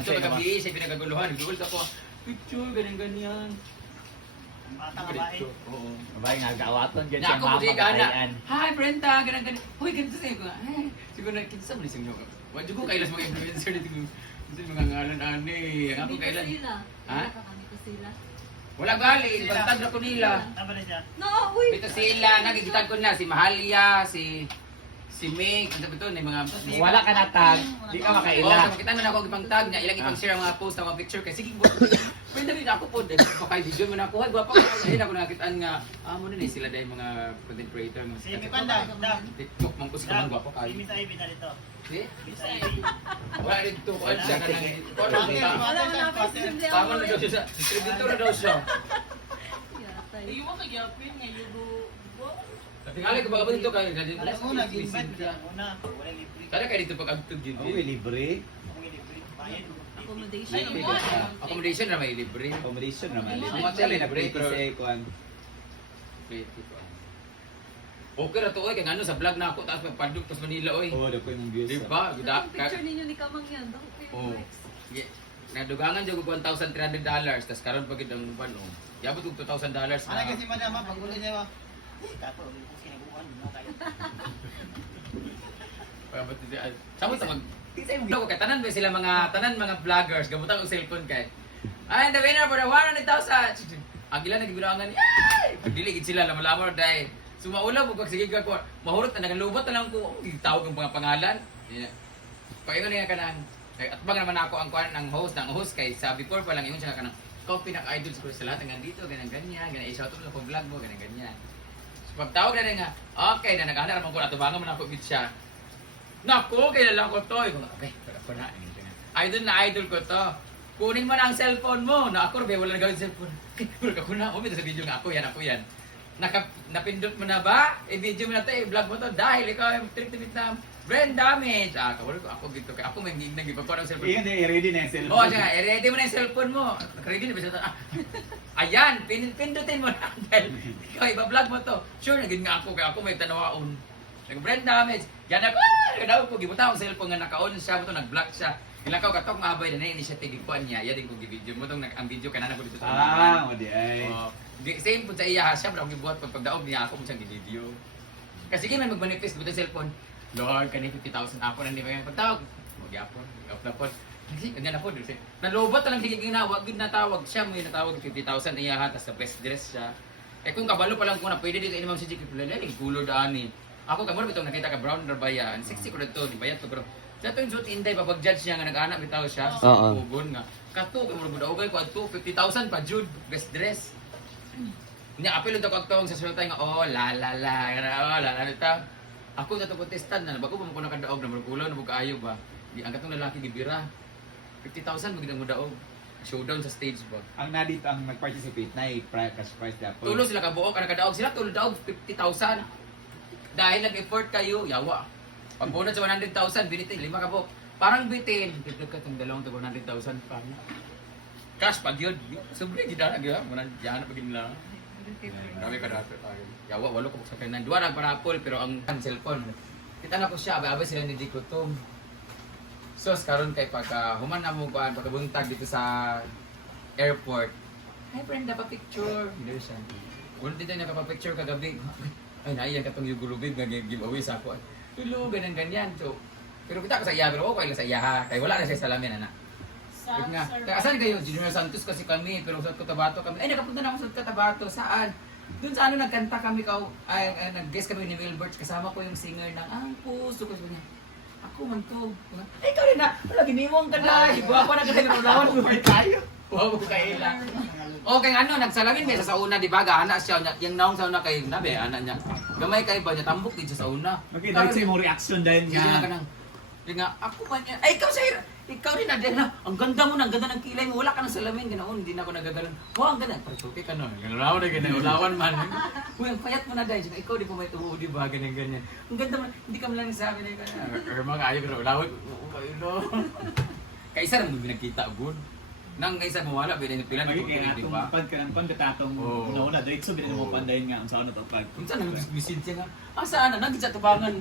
dito pagkabi, siya pinagaguluhan. Nagduol ako, picture, ganyan-ganyan. Bata babae. Oo. Babae nga gawaton dyan Na siya ako mama mo di gana. katayan. Hi, Brenda, ganyan-ganyan. Huy, ganito sa'yo ko. Siguro na, kinsa mo nising nyo. Wadyo ko kailas mga influencer dito. Kasi mga ngalan, ane. Ako kailan. Ha? Wala gali, bantag na ko nila. Tama na siya. No, uy. Ito sila, nagigitan ko na, si Mahalia, si Meg, ang sabi ito, na mga... Wala ka na tag, di ka Oo, makaila. so makita na ako ang ibang tag niya, ilang ipang share ang mga post, ang mga picture, kaya sige, pwede rin ako po, dahil ko kay video mo na ako, gwapa ko, ayun ako nakitaan nga, muna na sila dahil mga content creator, mga Si Amy Panda. TikTok, mangkus ka man, gwapa kayo. Miss Ivy na dito. Eh? Miss Ivy. Wala rin ito, kuhan siya ka nang... Wala mo na ako simple Tama na daw siya sa distributor na daw siya. Iyo ka gyapin nga yugo. Tingali ko baka dito kayo. Alas mo, nag-invite ka. Una, wala libre. Kaya kayo dito pag-agtog yun. Oo, libre. May libre. Bayad. Accommodation. Accommodation na may libre. Accommodation naman. Ang mga tele, na libre, pero- kasi kuan. Okay ra to oy, kaya ano sa vlog na ako, tapos magpadug, tapos Manila oy. Oo, dako yung views. Diba? Ang picture ninyo ni Kamang yan. Oh. Yeah. Nadugangan dyan ko $1,300, tapos karon pagid ang pan oh. Yabot ko $2,000 Ano na. kasi madama, pag ulo niya ba? Kato, ulo ko sinabuhan mo tayo. Pagabot din. Samot sa mag Tisay mo vlog kay tanan ba sila mga vloggers, gamutan og cellphone kay. And the winner for the 100,000. Ang ilan nagibilangan ni ay, pagdiligid sila lamalaman dai. Sumaula mo kag sige ko. Mahurot na nagalubot na lang ko. Gitawag ang mga pangalan. Yeah. Paingon niya kanang at bang naman ako ang kuan ng host kay sa before pa lang ingon siya kanang ikaw pinaka-idol sa lahat ng dito, ganyan-ganyan, i-shout out ko vlog mo, ganyan-ganyan. So pagtawag na rin nga, okay, na nag-ana naman ko na, tubangan mo na ako with siya. Naku, kailan ko to. Okay, pero ako na, idol na idol ko to. Kunin mo na ang cellphone mo. Na ako, wala na gawin cellphone. Pero ako na, umito sa video nga, ako yan. Napindot mo na ba? I-video mo na to, i-vlog mo to. Dahil ikaw yung trick to Vietnam. Brain damage. Kawala ko, ako dito. Ako may nag-iba ko ng cellphone. Iyon din, i-ready na yung cellphone. Oo, siya, i-ready mo na yung cellphone mo. Ready na ba siya? Ayan, pindutin mo na. Dahil ikaw, iba-vlog mo to. Sure, naging nga ako, kaya ako may tanawaon. Nag-brain damage. Yan ako, nagdawag ko, gibuta akong cellphone nga naka-on siya mo to, nag-block siya. Ilakaw katok mahabay na initiative ko niya. Yan din ko gi-video mo tong ang video kanana ko dito sa Madi ay. same po sa iya siya, pero gibuhat pagdaog niya ako mo siyang gi-video. Kasi kaya may mag-manifest buto cellphone. Lord, kani 50,000 ako na di ba yan pagtawag. Magyapon, upload. Ganyan na po. Nalobot na lang higiging na, wag gid natawag siya mo yung natawag 50,000 iya ha, tas sa best dress siya. Kung kabalo pa lang ko na pwede dito inimam si Jiki Pulele, gulo dani. Ako kamon bitong nakita ka brown or bayan, 60 ko dito, di bayat to bro. Sa itong suit inday, papag-judge niya nga nag-anak bitaw siya sa pugon nga. Kato, kay mura budaugay ko, ato, 50,000 pa Jude, best dress. Niya, apil ito kagtawang sa sultay nga, oh, la, ito. Ako na ito contestant na, bago pa mo ko nakadaog na marugulaw na magkaayo ba. Ang katong lalaki gibira, 50,000 magiging mo daog. Showdown sa stage ba. Ang nadito ang nag-participate na cash prize dapat. Tulo sila kabuok, ang nakadaog sila, tulo daog 50,000. Dahil nag-effort kayo, yawa. Pag bonus sa 100,000, binitin, 5 ka po. Parang bitin. Dito ka itong dalawang 100,000 pa. Cash pag yun. Sobre, di dara, gaya. Diyan na pagin lang. Marami ka dapat tayo. Yawa, walo ko sa kanan. Dua nagparapol, pero ang cellphone. Kita na ko siya, abay-abay sila ni Dikutom. So, karon kay pagka human na mo kuan, pagkabuntag dito sa airport. Hi, friend, dapat picture. Hindi siya. Wala dito nakapapicture kagabi. Ay, naiyan ka itong yugulubid nga giveaway sa ako. Tulo, ganyan. So, pero kita ko sa iya, pero okay lang sa iya ha. Kaya wala na siya salamin, anak. Wait nga. Kaya asan kayo? Junior Santos kasi kami, pero sa Cotabato kami. Ay, nakapunta na ako sa Cotabato. Saan? Doon sa ano, nagkanta kami, nag-guest kami ni Wilbert. Kasama ko yung singer ng Ang Puso ko niya. Ako man to. Ay, ikaw rin na. Wala, giniwang ka na. Iba ako na kasi naulawan mo tayo. Huwag mo kaila. Okay, ano, nagsalamin may sa una, di ba? Gana siya. Yung naong sa una kay Nabe, anak niya. Gamay kay ba niya, tambok din siya sa una. Okay, dahil sa imong reaction dahil Hindi nga nga. ka nang, hindi nga, ako man yan. Ay, ikaw sir! Ikaw rin na, na. Ang ganda mo na, ang ganda ng kilay mo. Wala ka ng salamin, ganoon. Hindi na ako nagagalan. Wow, ang ganda. Parang ka no. Ganoon na ganyan. Ulawan man. Uy, ang payat mo na dahil. Ikaw di po may tuho, di ba? Ganyan. Ang ganda mo. Hindi ka man lang sabi na ganyan. Or mga ayaw ko na ulawan. Oo, kayo no. Kaisa naman binagkita, good. Nang kaisa mo wala, pila na Magiging di atong ba? pagkarampan katatong Oo. una-una. Diretso binili mo pandayin nga ang sa ano to pag. Kung saan nag-visit siya nga, saan na, naging sa tubangan.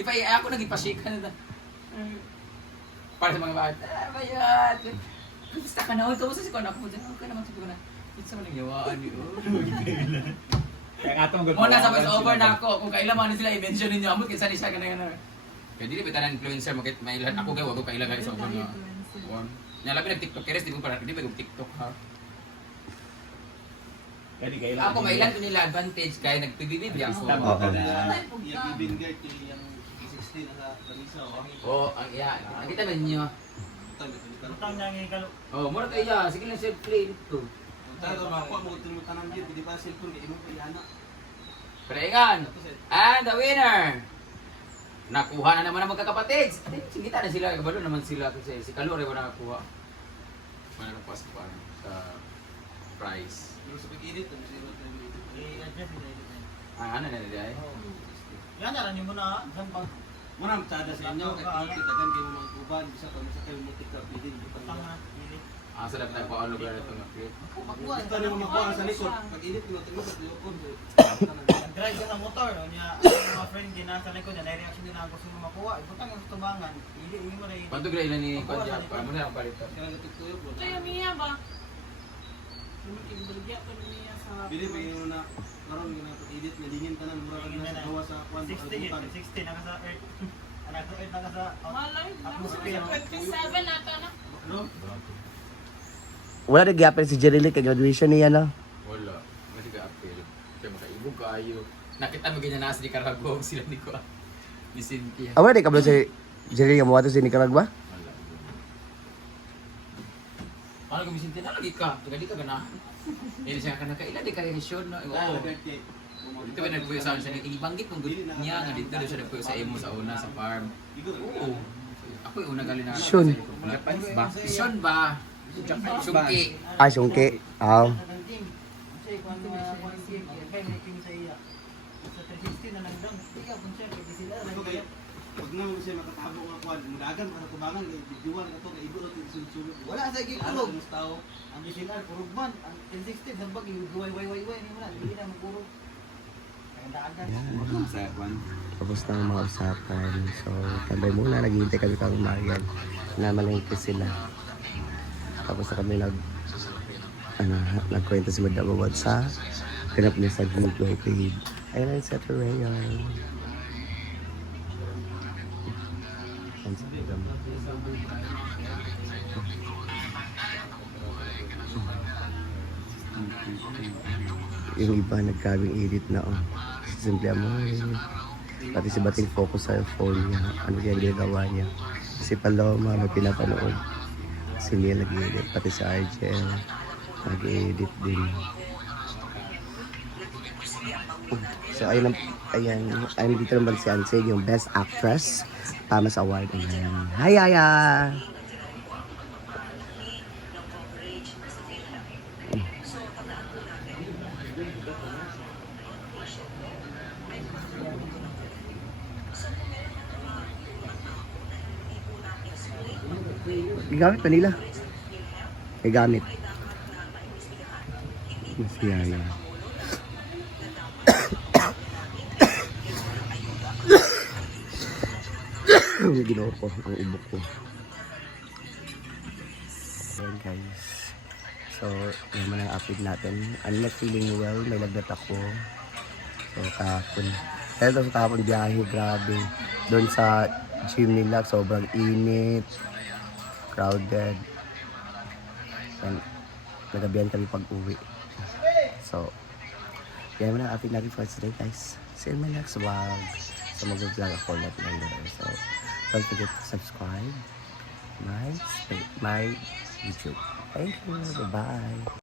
Ako naging pasikan na. Para sa mga bata, bayad. Gusto ka na, kamusta si Kona? Ako ka naman sabi ko na, ito sa malang yawaan niyo. Kaya nga itong good. O, nasa voice over na ako. Kung kailan man sila i-mention ninyo, amot kinsa ni siya ka na. Kaya di ba tanan influencer, makit mailan. Ako kayo, wag ko kailagay sa ubang nga. Nyalabi nag-tiktok, keres, di mo parang, di ba yung tiktok ha? Kaya kailangan. Ako, mailan ko nila advantage, kaya nag-PBB ako. Tama ka na. Yung ibin guard yung 16 na kamisa o. Oo, ang iya. Nakita ba ninyo? Utang niya ngayon kalo. Oo, mura kayo iya. Sige lang self play dito. Tayo ba ako mo tulong tanan din, di ba cellphone kay imo kay ana. Paringan! And the winner! Nakuha na naman ang magkakapatid. Singita na sila. Kabalo naman sila kasi si Kalore wala nakakuha. Wala nakakuha sa prize. Pero sa pag-edit, ano sila I-adjust nila ito. Ano na nila eh? Yan na lang yung muna. Sampang. Muna matada sa inyo, kaya kitagan kayo mga kuban, bisa ka sa kayo mo tika pidin. Utang na. Ili. Sa lahat na paano lugar ito nga create. Gusto niyo makuha sa likod, pag-edit mo tingnan sa likod. Drive ka ng motor. O niya, mga friend din nasa likod niya. Na-reaction din ang gusto mo makuha. Ibutang yung tubangan. Ili mo na Panto gra ilan ni Kodja? Paano na ang palitan? Kaya nagtutuyo po. Ito yung Mia ba? Yung ibalagya ko ni Mia sa... Bili pa yun na karon nga pag-edit nga dingin tanan mura na sa gawa sa kwan 60 naka sa earth. Anak sa earth naka sa Malay, atmosphere. 27 nato na. no? Wala na gyapon si Jerry Lee kay graduation niya na. Wala. Kasi ka apel. Kaya makaibog kayo. Nakita mo ganyan nasa ni Caragog sila ni ko. Ni Cynthia. Wala di kabalo si Jerry nga mowato si Nicaragua. Wala. Paano kung Cynthia na lagi ka? Taga di ka ganahan. Yan siya ka nakailan di ka yung show no. Oo. Dito ba nagpuyo sa siya ibanggit kung niya nga dito daw siya nagpuyo sa emo sa una sa farm. Oo. Ako yung una galing na. Shun. Japanese ba? Shun ba? Sungki. Ah, sungki. Aw. Kasi kung kay making sa iya. Sa 360 na lang doon. Ikaw kung siya pwede sila Okay. Pag naman siya makatabo nga kwan, mudagan para kubangan kay bijuan ka to kay ibo to sunod. wala sa gitulog. Ang DSLR kurugman, ang 1060 sa bag way ni mo na dili na magkurog. Ang daan. Sa kwan. Tapos na ang mga usapan. So, tambay muna. Naghihintay kami kang Marian. Namalengke sila. Tapos na kami nagkwento si Madam Awad sa ganap niya sa Google page. Ayun na yung set for Rayon. Ang sa Madam. Yung iba nagkabing edit na Simple Amor. Pati si Bating focus sa phone niya. Ano yung ginagawa niya. Si Paloma may pinapanood. Si Mia nag-edit. Pati si RJL nag-edit din. So ayun, ayun dito naman si Ansel, yung Best Actress. Thomas Award. Ayan. Hi, Aya! Gamit pa nila. May gamit. Si Yaya. Ginawa ko ang ubok ko. Ayan guys. So, yan man ang upload natin. I'm not feeling well. May lagnat ako. So, kahapon. Kaya daw sa kahapon biyahe, grabe. Doon sa gym nila, sobrang init. Crowded. And nagabihan kami pag-uwi. So, yan man ang upload natin for today guys. See you in my next vlog. So, mag-vlog ako lahat later. So, don't forget to subscribe my YouTube. Thank you. Bye-bye.